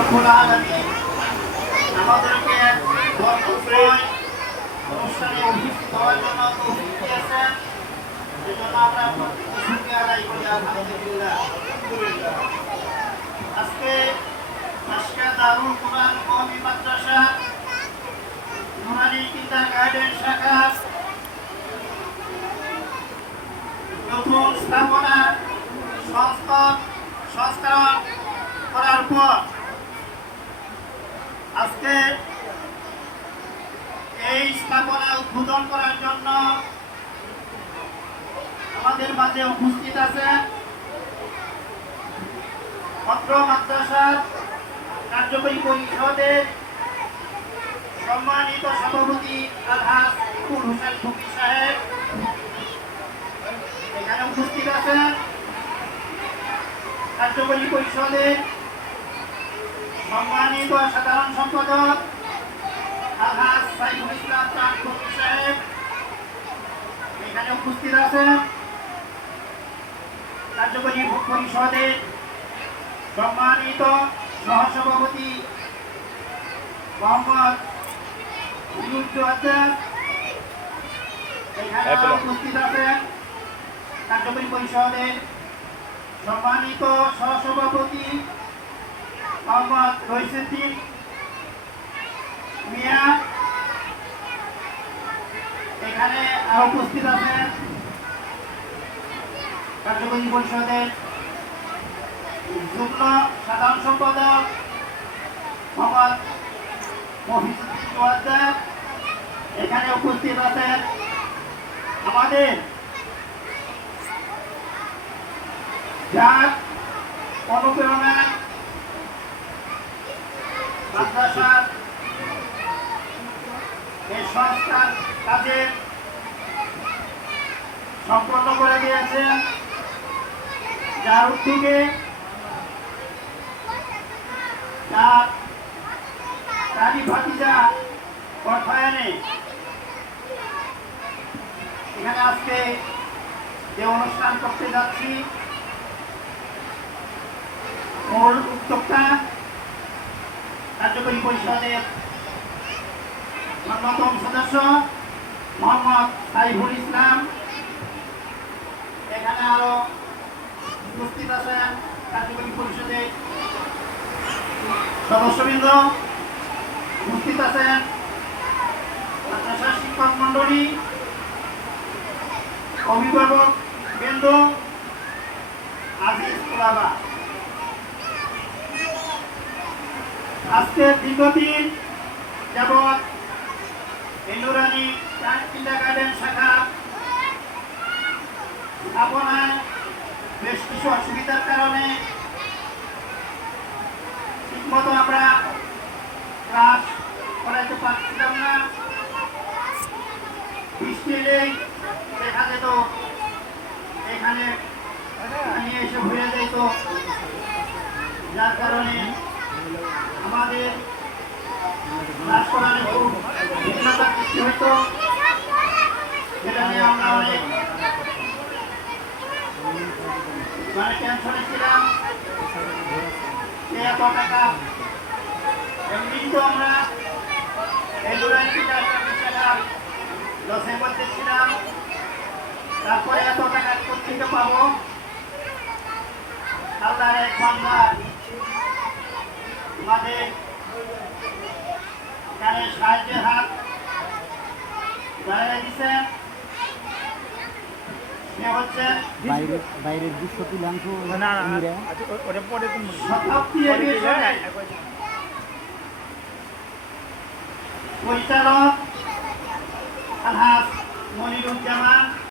রব্বুল আলামিন আমাদেরকে ধর্মময় অনুষ্ঠানে উপস্থিত হওয়ার জন্য তৌফিক দিয়েছেন। এজন্য আমরা শুকরিয়া আদায় করি আলহামদুলিল্লাহ। আজকে আশকা দারুল কুরআন কওমি মাদ্রাসা নুরানি কিন্ডারগার্টেন শাখা নতুন স্থাপনা সংস্কার করার পর আজকে এই স্থাপনা উদ্বোধন করার জন্য আমাদের মাঝে উপস্থিত আছে অত্র মাদ্রাসার কার্যকরী পরিষদের সম্মানিত সভাপতি আলহাজ ইকুল হোসেন ফকির সাহেব, এখানে উপস্থিত আছেন কার্যকরী পরিষদের সম্মানিত সাধারণ সম্পাদক আলহাজ সাইফুল ইসলাম চাঁদ ফকির সাহেব, এখানে উপস্থিত আছেন কার্যকরী পরিষদের সম্মানিত সহসভাপতি মোহাম্মদ এখানে উপস্থিত আছেন কার্যকরী পরিষদের সম্মানিত সহসভাপতি মোহাম্মদ রইসুদ্দিন মিয়া, এখানে উপস্থিত আছেন কার্যকরী পরিষদের যুগ্ম সাধারণ সম্পাদক মোহাম্মদ মফিজুদ্দিন ওয়াদ্দার, এখানে উপস্থিত আছেন আমাদের যার অনুপ্রেরণায় মাদ্রাসার এই সংস্কার কাজে সম্পন্ন করে দিয়েছেন, যার উদ্যোগে তারই ভাতিজা অর্থায়নে এখানে আজকে যে অনুষ্ঠান করতে যাচ্ছি, মূল উদ্যোক্তা কার্যকরী পরিষদের অন্যতম সদস্য মোহাম্মদ সাইফুল ইসলাম, এখানে আরো উপস্থিত আছেন কার্যকরী পরিষদের সদস্যবৃন্দ, উপস্থিত আছেন মাদ্রাসার শিক্ষক মন্ডলী, অভিভাবক বৃন্দ, আজিজ ওলামা। আজকে দীর্ঘদিন যাবৎ নুরানি কিন্ডারগার্টেন শাখা স্থাপনায় বেশ কিছু অসুবিধার কারণে ঠিকমতো আমরা ক্লাস করাইতে পারছিলাম না। বৃষ্টি এলেই দেখা যেত এখানে পানি এসে ভরে যেত, যার কারণে আমাদের ক্লাস করানো খুব ভিন্নতার সৃষ্টি হইত। যেটা নিয়ে আমরা অনেক টেনশনে ছিলাম। এত টাকা এমনি তো আমরা লসের মধ্যে ছিলাম, তারপরে এত টাকা কোথেকে পাবো? আল্লাহর এক বান্দা আমাদের এখানে সাহায্যের হাত বাড়িয়ে দিচ্ছেন। বাইরের দৃশ্য তুলাংশ পরিচালক আলহাজ মনিরুজ্জামান,